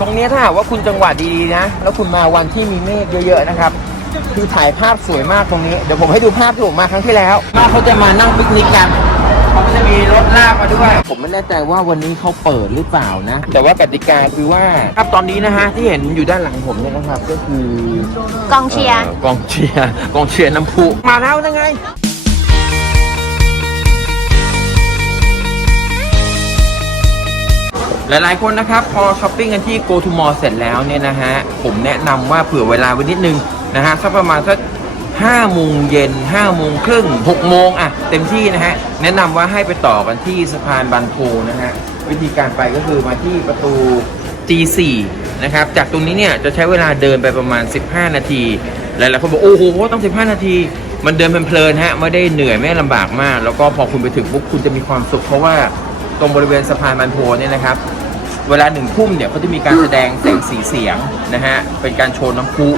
ตรงนี้ถ้าหากว่าคุณจังหวะดีๆนะ แล้วคุณมาวันที่มีเมฆเยอะๆนะครับ คือถ่ายภาพสวยมากตรงนี้ เดี๋ยวผมให้ดูภาพที่ผมมาครั้งที่แล้วมาเขาจะมานั่งปิกนิกกันเขาก็จะมีรถลากมาด้วย ผมไม่แน่ใจว่าวันนี้เขาเปิดหรือเปล่านะ แต่ว่ากติกาคือว่าครับตอนนี้นะฮะที่เห็นอยู่ด้านหลังผมเนี่ยนะครับ ก็คือกองเชียร์กองเชียร์กองเชียร์น้ำพุมาแล้วยังไง หลายๆคนนะครับ พอช้อปปิ้งกันที่ Go to Mall เสร็จแล้วเนี่ยนะฮะ ผมแนะนำว่าเผื่อเวลาไว้นิดนึงนะฮะสักประมาณสัก5โมงเย็น5โมงครึ่ง6โมงอะ เต็มที่นะฮะ แนะนำว่าให้ไปต่อกันที่สะพานบางโพนะฮะ วิธีการไปก็คือมาที่ประตู G4 นะครับ จากตรงนี้เนี่ยจะใช้เวลาเดินไปประมาณ 15 นาที หลายๆคนบอกโอ้โหต้อง 15 นาทีมันเดินเพลินๆฮะไม่ได้เหนื่อยไม่ได้ลำบากมาก แล้วก็พอคุณไปถึงปุ๊บคุณจะมีความสุขเพราะว่าตรงบริเวณสะพานบางโพเนี่ยนะครับ เวลาหนึ่งทุ่มเนี่ยเขาจะมีการแสดงแสงสีเสียงนะฮะ เป็นการโชว์น้ำพุ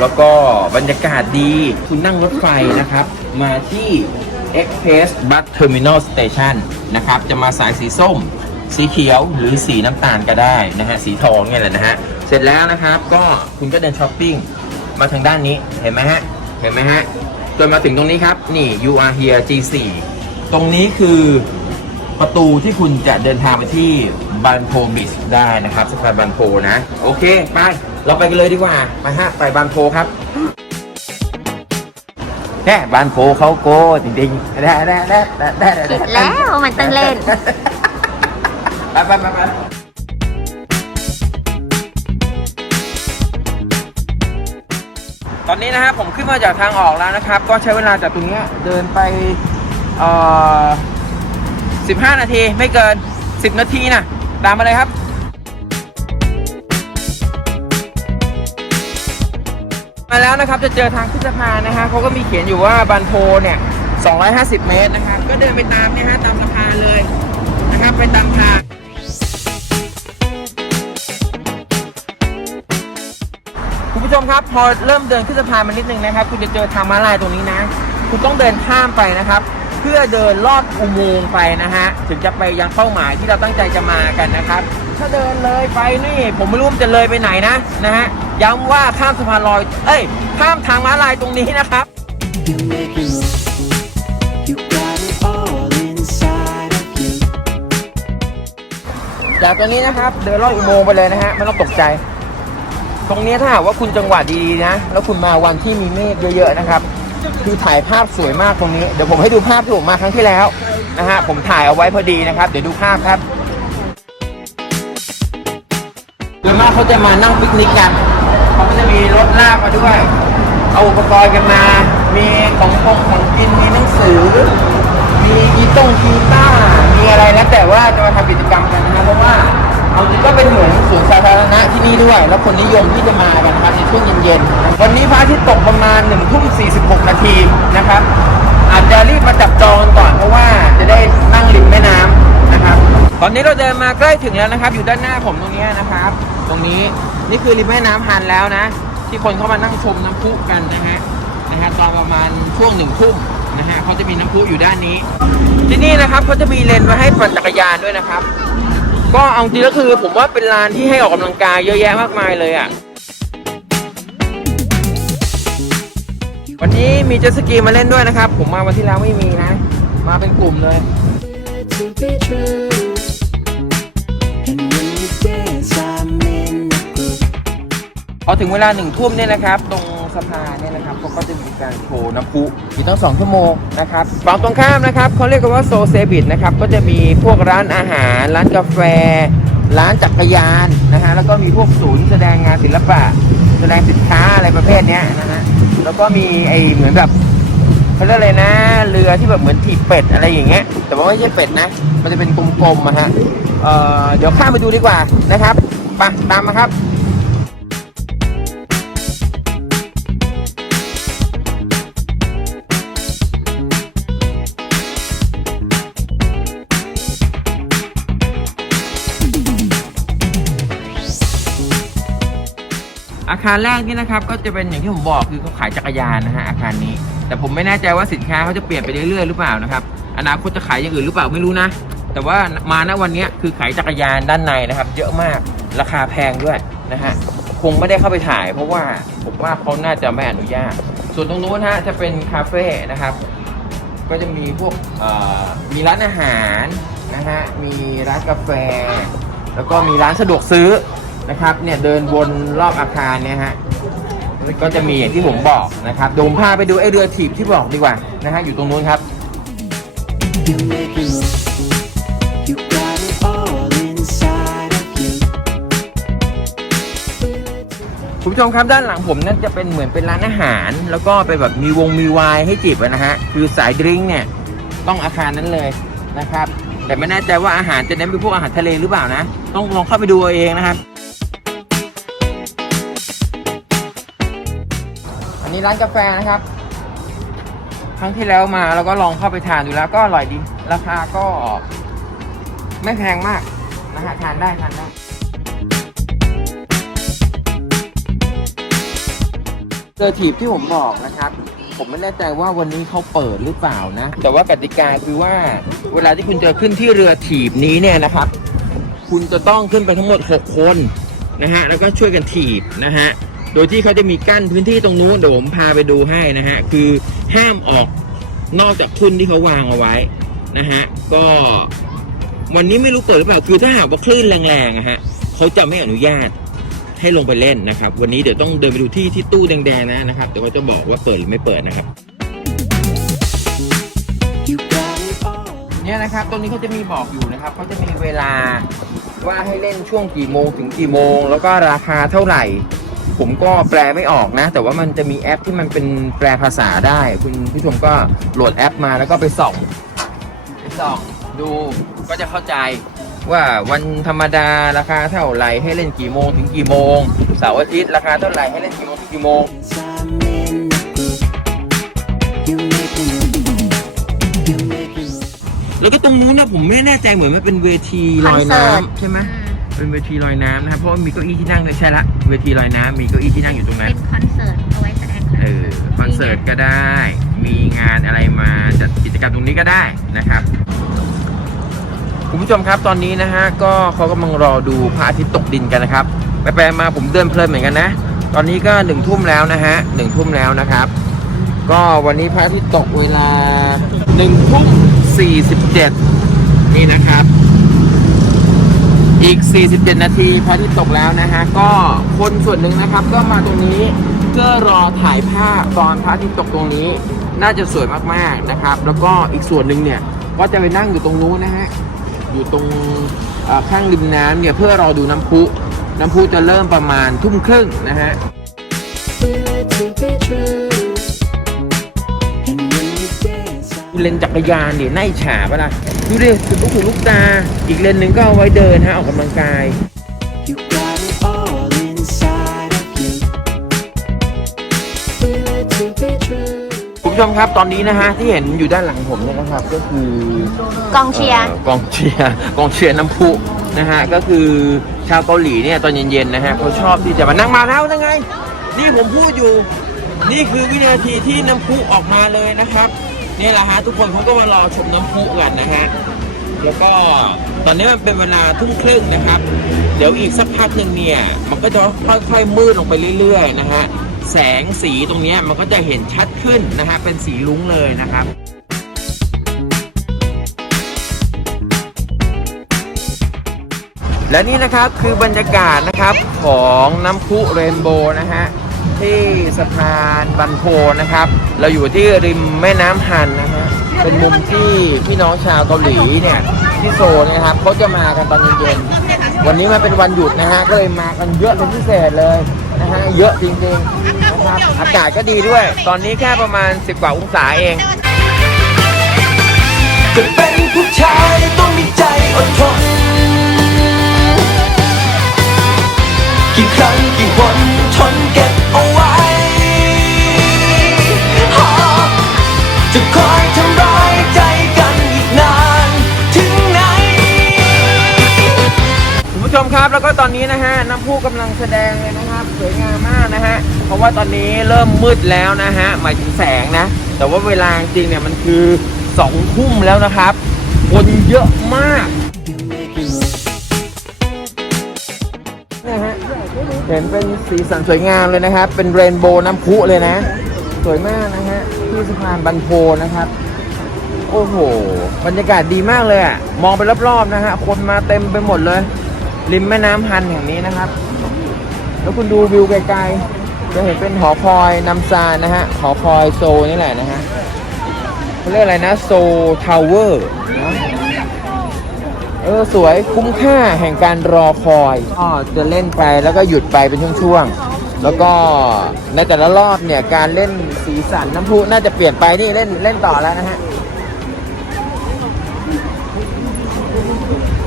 แล้วก็บรรยากาศดี คุณนั่งรถไฟนะครับ มาที่ Express Bus Terminal Station นะครับ จะมาสายสีส้ม สีเขียวหรือสีน้ำตาลก็ได้นะฮะ สีทองเนี่ยแหละนะฮะ เสร็จแล้วนะครับ ก็คุณก็เดินช้อปปิ้งมาทางด้านนี้ เห็นไหมฮะ เห็นไหมฮะ จนมาถึงตรงนี้ครับ นี่ UR Here G4 ตรงนี้คือ ประตูที่คุณจะเดินทางไปที่บานโพบิชได้นะครับสะพานบานโพนะ โอเค ไป เราไปกันเลยดีกว่าไปฮะไปบานโพครับแน่บานโพเขาโก้จริงๆได้ได้ได้ได้ได้คิดแล้วมันต้องเล่นไปไปไปไปตอนนี้นะครับผมขึ้นมาจากทางออกแล้วนะครับ ก็ใช้เวลาจากตรงนี้เดินไปเอ่อ 15 นาทีไม่เกิน 10 นาทีนะตามมาเลยครับ มาแล้วนะครับจะเจอทางขึ้นสะพานนะฮะเขาก็มีเขียนอยู่ว่าบันโพเนี่ย 250 เมตรนะครับก็เดินไปตามเนี่ยฮะตามสะพานเลยนะครับไปตามทางคุณผู้ชมครับ พอเริ่มเดินขึ้นสะพานมานิดนึงนะครับ คุณจะเจอทางม้าลายตรงนี้นะ คุณต้องเดินข้ามไปนะครับ เพื่อเดินลอดอุโมงค์ไปนะฮะ ถึงจะไปยังเป้าหมายที่เราตั้งใจจะมากันนะครับ ถ้าเดินเลยไปนี่ ผมไม่รู้มันจะเลยไปไหนนะนะฮะย้ำว่าข้ามสะพานลอย เอ้ย ข้ามทางม้าลายตรงนี้นะครับ You make me move. You got it all inside of you. จากตรงนี้นะครับ เดินลอดอุโมงค์ไปเลยนะฮะไม่ต้องตกใจ ตรงนี้ถ้าหากว่าคุณจังหวะดีๆนะ แล้วคุณมาวันที่มีเมฆเยอะๆนะครับ คือถ่ายภาพสวยมากตรงนี้ เดี๋ยวผมให้ดูภาพที่ผมมาครั้งที่แล้วนะฮะผมถ่ายเอาไว้พอดีนะครับ เดี๋ยวดูภาพครับโดยมากเขาจะมานั่งปิกนิกกันเขาก็จะมีรถลากมาด้วย เอาอุปกรณ์กันมา มีของคงของกินมีหนังสือ มีกีตงกีตาร์มีอะไรแล้วแต่ว่าจะมาทำกิจกรรมกันนะเพราะว่า เอาจริงก็เป็นเหมือนสวนสาธารณะที่นี่ด้วย แล้วคนนิยมที่จะมากันนะครับในช่วงเย็นๆ วันนี้พระอาทิตย์ตกประมาณ1นึ่ทุ่ม46นาทีนะครับ อาจจะรีบมาจับจองก่อนเพราะว่าจะได้นั่งริมแม่น้ำนะครับ ตอนนี้เราเดินมาใกล้ถึงแล้วนะครับ อยู่ด้านหน้าผมตรงนี้นะครับ ตรงนี้นี่คือริมแม่น้ำฮันแล้วนะ ที่คนเข้ามานั่งชมน้ำพุกันนะฮะนะฮะตอนประมาณช่วงหนึ่งทุ่มนะฮะเขาจะมีน้ำพุอยู่ด้านนี้ ที่นี่นะครับเขาจะมีเลนไว้ให้ปั่นจักรยานด้วยนะครับ ก็เอาจริงก็คือผมว่าเป็นลานที่ให้ออกกำลังกายเยอะแยะมากมายเลยอะ วันนี้มีเจ็ตสกีมาเล่นด้วยนะครับ ผมมาวันที่แล้วไม่มีนะ มาเป็นกลุ่มเลย พอถึงเวลาหนึ่งทุ่มเนี่ยนะครับ ตรง สะพานเนี่ยนะครับเขาก็จะมีการโชว์น้ำพุอยู่ตั้งสองชั่วโมงนะครับฝั่งตรงข้ามนะครับเขาเรียกกันว่าโซเซบิทนะครับก็จะมีพวกร้านอาหาร ร้านกาแฟ ร้านจักรยานนะฮะแล้วก็มีพวกศูนย์แสดงงานศิลปะ แสดงสินค้าอะไรประเภทเนี้ยนะฮะแล้วก็มีไอเหมือนแบบเขาเรียกอะไรนะ เรือที่แบบเหมือนถีบเป็ดอะไรอย่างเงี้ยแต่ว่าไม่ใช่เป็ดนะ มันจะเป็นกลมๆอะฮะเอ่อเดี๋ยวข้ามไปดูดีกว่านะครับไปตามมาครับ คารแรกนี่นะครับก็จะเป็นอย่างที่ผมบอกคือเขาขายจักรยานนะฮะอาคารนี้ แต่ผมไม่แน่ใจว่าสินค้าเขาจะเปลี่ยนไปเรื่อยๆหรือเปล่านะครับอนาคตจะขายอย่างอื่นหรือเปล่าไม่รู้นะ แต่ว่ามาณวันนี้คือขายจักรยานด้านในนะครับ เยอะมากราคาแพงด้วยนะฮะคงไม่ได้เข้าไปถ่าย เพราะว่าผมว่าเขาน่าจะไม่อนุญาต ส่วนตรงนู้นฮะจะเป็นคาเฟ่นะครับ ก็จะมีพวกมีร้านอาหารนะฮะมีร้านกาแฟ แล้วก็มีร้านสะดวกซื้อ นะครับเนี่ยเดินวนรอบอาคารเนี่ยฮะก็จะมีอย่างที่ผมบอกนะครับเดี๋ยวผมพาไปดูไอ้เรือถีบที่บอกดีกว่านะฮะอยู่ตรงนู้นครับ You make me look. You got it all inside of you. คุณผู้ชมครับด้านหลังผมนั่นจะเป็นเหมือนเป็นร้านอาหาร แล้วก็เป็นแบบมีวงมีไวน์ให้จิบอะนะฮะคือสายดริงก์เนี่ยต้องอาคารนั้นเลยนะครับ แต่ไม่แน่ใจว่าอาหารจะเน้นเป็นพวกอาหารทะเลหรือเปล่านะ ต้องลองเข้าไปดูเอาเองนะครับ นนี้ร้านกาแฟนะครับ ครั้งที่แล้วมาแล้วก็ลองเข้าไปทานดูแล้วก็อร่อยดี ราคาก็ไม่แพงมากนะฮะทานได้ทานได้เจอถีบที่ผมบอกนะครับ ผมไม่แน่ใจว่าวันนี้เขาเปิดหรือเปล่านะ แต่ว่ากติกาคือว่าเวลาที่คุณจะขึ้นที่เรือถีบนี้เนี่ยนะครับ คุณจะต้องขึ้นไปทั้งหมด 6 คนนะฮะแล้วก็ช่วยกันถีบนะฮะ โดยที่เขาจะมีกั้นพื้นที่ตรงนู้นเดี๋ยวผมพาไปดูให้นะฮะ คือห้ามออกนอกจากทุนที่เขาวางเอาไว้นะฮะ ก็วันนี้ไม่รู้เปิดหรือเปล่า คือถ้าหากว่าคลื่นแรงๆอะฮะเขาจะไม่อนุญาตให้ลงไปเล่นนะครับ วันนี้เดี๋ยวต้องเดินไปดูที่ที่ตู้แดงๆนะนะครับ เดี๋ยวเขาจะบอกว่าเปิดหรือไม่เปิดนะครับ เนี่ยนะครับ ตรงนี้เขาจะมีบอกอยู่นะครับเขาจะมีเวลาว่าให้เล่นช่วงกี่โมงถึงกี่โมง แล้วก็ราคาเท่าไหร่ ผมก็แปลไม่ออกนะ แต่ว่ามันจะมีแอปที่มันเป็นแปลภาษาได้ คุณผู้ชมก็โหลดแอปมาแล้วก็ไปส่องไปส่องดูก็จะเข้าใจว่าวันธรรมดาราคาเท่าไหร่ให้เล่นกี่โมงถึงกี่โมงเสาร์อาทิตย์ราคาเท่าไหร่ให้เล่นกี่โมงถึงกี่โมงแล้วก็ตรงนู้นนะผมไม่แน่ใจเหมือนมันเป็นเวทีลอยน้ำใช่ไหม เป็นเวทีลอยน้ำนะครับเพราะว่ามีเก้าอี้ที่นั่งด้วยใช่ละเวทีลอยน้ำมีเก้าอี้ที่นั่งอยู่ตรงนั้นเป็นคอนเสิร์ตเอาไว้แสดงคอนเอเสิอร์ตคอนเสิร์ตก็ได้ มีงานอะไรมาจัดกิจกรรมตรงนี้ก็ได้นะครับ คุณผู้ชมครับตอนนี้นะฮะก็เขากำลังรอดูพระอาทิตย์ตกดินกันนะครับ ไปไปๆมาผมเดินเพลินเหมือนกันนะ ตอนนี้ก็หนึ่งทุ่มแล้วนะฮะหนึ่งทุ่มแล้วนะครับ ก็วันนี้พระอาทิตย์ตกเวลาหนึ่งทุ่มสี่สิบเจ็ดนี่นะครับ อีก 47 นาทีพระอาทิตย์ตกแล้วนะฮะ ก็คนส่วนหนึ่งนะครับ ก็มาตรงนี้เพื่อรอถ่ายภาพตอนพระอาทิตย์ตกตรงนี้ น่าจะสวยมากๆนะครับ แล้วก็อีกส่วนหนึ่งเนี่ยก็จะไปนั่งอยู่ตรงนู้นนะฮะ อยู่ตรงข้างริมน้ำเนี่ยเพื่อรอดูน้ำพุ น้ำพุจะเริ่มประมาณทุ่มครึ่งนะฮะ เลนจักรยานเนี่ยน่าอิจฉาปะล่ะดูดิสุดลูกหูลูกตา อีกเลนหนึ่งก็เอาไว้เดินฮะออกกำลังกาย You got it all inside of you. Feel it to be true. คุณผู้ชมครับตอนนี้นะฮะที่เห็นอยู่ด้านหลังผมเนี่ยนะครับก็คือกองเชียร์กองเชียร์กองเชียร์น้ำพุนะฮะก็คือชาวเกาหลีเนี่ยตอนเย็นๆนะฮะเขาชอบที่จะมานั่งมาแล้วยังไง นี่ผมพูดอยู่ นี่คือวินาทีที่น้ำพุออกมาเลยนะครับ นี่แหละฮะทุกคนเขาก็มารอชมน้ำพุกันนะฮะแล้วก็ตอนนี้มันเป็นเวลาทุ่มครึ่งนะครับ เดี๋ยวอีกสักพักหนึ่งเนี่ย มันก็จะค่อยๆมืดลงไปเรื่อยๆนะฮะแสงสีตรงนี้มันก็จะเห็นชัดขึ้นนะฮะเป็นสีลุ้งเลยนะครับและนี่นะครับคือบรรยากาศนะครับของน้ำพุเรนโบว์นะฮะที่สะพานบันโพนะครับ เราอยู่ที่ริมแม่น้ำฮันนะฮะเป็นมุมที่พี่น้องชาวเกาหลีเนี่ยที่โซนนะครับเขาจะมากันตอนเย็นๆวันนี้มันเป็นวันหยุดนะฮะก็เลยมากันเยอะเป็นพิเศษเลยนะฮะเยอะจริงๆนะครับอากาศก็ดีด้วย ตอนนี้แค่ประมาณ 10 กว่าองศาเองจะเป็นผู้ชายต้องมีใจอดทนกี่ครั้งกี่หนทนเก็บเอาไว้ จะคอยทำร้ายใจกันอีกนานถึงไหน คุณผู้ชมครับแล้วก็ตอนนี้นะฮะน้ำพุกำลังแสดงเลยนะครับ สวยงามมากนะฮะเพราะว่าตอนนี้เริ่มมืดแล้วนะฮะหมายถึงแสงนะ แต่ว่าเวลาจริงเนี่ยมันคือสองทุ่มแล้วนะครับคนเยอะมากเห็นเป็นสีสันสวยงามเลยนะครับ เป็นเรนโบว์น้ำพุเลยนะ สวยมากนะฮะ ที่สะพานบันโพนะครับ โอ้โห บรรยากาศดีมากเลยอะมองไปรอบๆนะฮะ คนมาเต็มไปหมดเลย ริมแม่น้ำฮันแห่งนี้นะครับ แล้วคุณดูวิวไกลๆ จะเห็นเป็นหอคอยนำซานนะฮะ หอคอยโซนี่แหละนะฮะเขาเรียกอะไรนะ โซทาวเวอร์นะเออ สวยคุ้มค่าแห่งการรอคอยก็จะเล่นไปแล้วก็หยุดไปเป็นช่วงๆ แล้วก็ในแต่ละรอบเนี่ยการเล่นสีสันน้ำพุน่าจะเปลี่ยนไปนี่เล่นเล่นต่อแล้วนะฮะ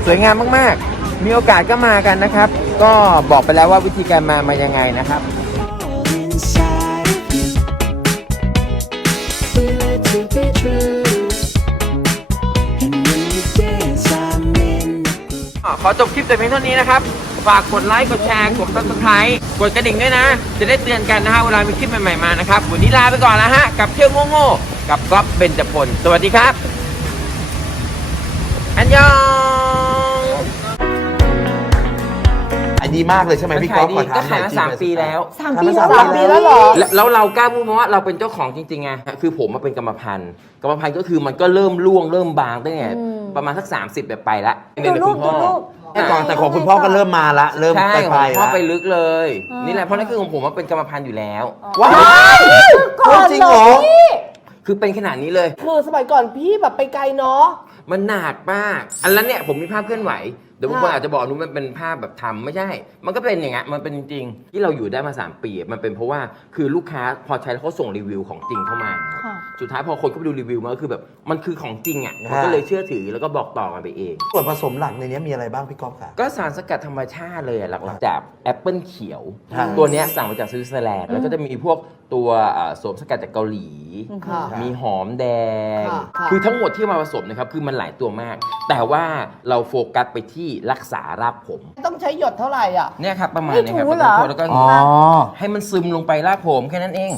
สวยงามมากๆ มีโอกาสก็มากันนะครับ ก็บอกไปแล้วว่าวิธีการมามายังไงนะครับ all inside of you. Feel it to be true. And when you dance, I'm in the ขอจบคลิปแต่เพียงเท่านี้นะครับ ฝากกดไลค์ กดแชร์ กด subscribe กดกระดิ่งด้วยนะ จะได้เตือนกันนะฮะเวลามีคลิปใหม่ๆมานะครับ วันนี้ลาไปก่อนแล้วฮะ กับเที่ยวโง่ๆ กับก๊อฟเบญจพล สวัสดีครับ อันยองขายดีมากเลยใช่ไหมพี่ก๊อฟขอถามก็หน่ขายอยมาจริงสามไหปีแล้ว สามทำปีมาแล้วสามเหรอปีแล้วเหรอ แล้วแล้วเรากล้าพูดมาว่าเราเป็นเจ้าของจริงๆไงคือผมมาเป็นกรรมพันธุ์กรรมพันธุ์ก็คือมันก็เริ่มร่วงเริ่มบางตั้งแต่ประมาณสัก 30แบบไปละดูรูปคุณพ่อดูรูป แต่ก่อนแต่ของคุณพ่อก็เริ่มมาละเริ่มใช่ไปขไปองพ่อละไปลึกเลยนี่แหละเพราะนั่นคือของผมว่าเป็นกรรมพันธุ์อยู่แล้ว ว้าวจริงเหรอ พี่คือเป็นขนาดนี้เลย คือสมัยก่อนพี่แบบไปไกลเนาะ มันหนักมาก อันนั้นเนี่ยผมมีภาพเคลื่อนไหวเดี๋ยวบางคนค่ะอาจจะบอกนู้นมันเป็นภาพแบบทำไม่ใช่ มันก็เป็นอย่างเงี้ยมันเป็นจริงๆที่เราอยู่ได้มา 3 ปีมันเป็นเพราะว่าคือลูกค้าพอใช้แล้วเขาส่งรีวิวของจริงเข้ามาครับค่ะ สุดท้ายพอคนเข้าไปดูรีวิวมันก็คือแบบมันคือของจริงอะค่ะมันก็เลยเชื่อถือแล้วก็บอกต่อกันไปเอง ส่วนผสมหลักในนี้มีอะไรบ้างพี่ก๊อฟค่ะ ก็สารสกัดธรรมชาติเลยอะหลักๆจากแอปเปิลเขียวค่ะตัวเนี้ยสั่งมาจากสวิตเซอร์แลนด์แล้วก็จะมีพวกตัวอ่าโสมสกัดจากเกาหลี ค่ะมีหอมแดง ค่ะค่ะ คือทั้งหมดที่มาผสมนะครับ คือมันหลายตัวมาก แต่ว่าเราโฟกัสไปที่รักษารากผมต้องใช้หยดเท่าไหร่อะ เนี่ยครับประมาณไม่เนี้ครับถูเหรอ แล้วก็อ๋อให้มันซึมลงไปรากผมแค่นั้นเอง